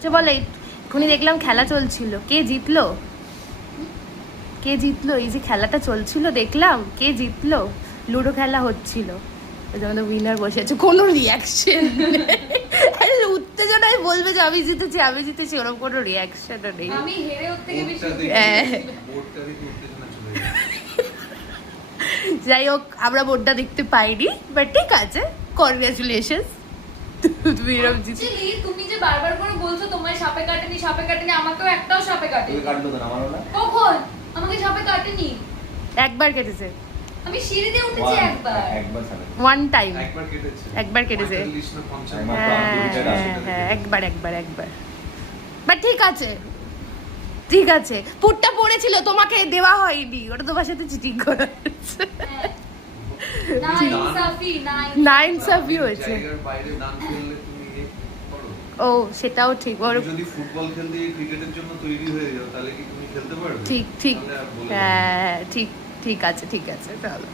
আচ্ছা বলে, এক্ষুনি দেখলাম খেলা চলছিল, কে জিতলো? কে জিতলো? এই যে খেলাটা চলছিল দেখলাম, কে জিতলো? লুডো খেলা হচ্ছিল, আমাদের উইনার বসে আছে, কোনো রিয়াকশন উত্তেজনায় বলবে যে আমি জিতেছি আমি জিতেছি, ওরকম কোনো রিয়াকশনও নেই। আমি হেরে ওর থেকে বেশি যাই হোক, আমরা বোর্ডটা দেখতে পাইনি, বাট ঠিক আছে, কনগ্রাচুলেশন। তুমি এরকম জিতে, তুমি যে বারবার করে বলছো তোমার সাপে কাটেনি সাপে কাটেনি, আমাকেও একটাও সাপে কাটেনি। তুমি কাটলো তো আমারও না। কখন? আমাকে সাপে কাটেনি। একবার কেটেছে, আমি সিঁড়ি দিয়ে উঠেছি একবার। একবার সাপে ওয়ান টাইম, একবার কেটেছে। একবার কেটেছে। 45 না 50 হ্যাঁ, একবার একবার একবার। বাট ঠিক আছে, ঠিক আছে, পুটটা পড়েছিল, তোমাকে দেওয়া হয়নি, ওটা তোমার সাথে চিটিং করা হয়েছে। না ইনসাফি, না ইনসাফি হয়েছে। জায়গার বাইরে দান করলে তুমি এ করো। ও সেটাও ঠিক, ওর তুমি যদি ফুটবল খেলতে গিয়ে ক্রিকেটের জন্য তৈরি হয়ে যাও, তাহলে কি তুমি খেলতে পারবে? ঠিক ঠিক, তাহলে আর বলে হ্যাঁ ঠিক, ঠিক আছে ঠিক আছে, চলো।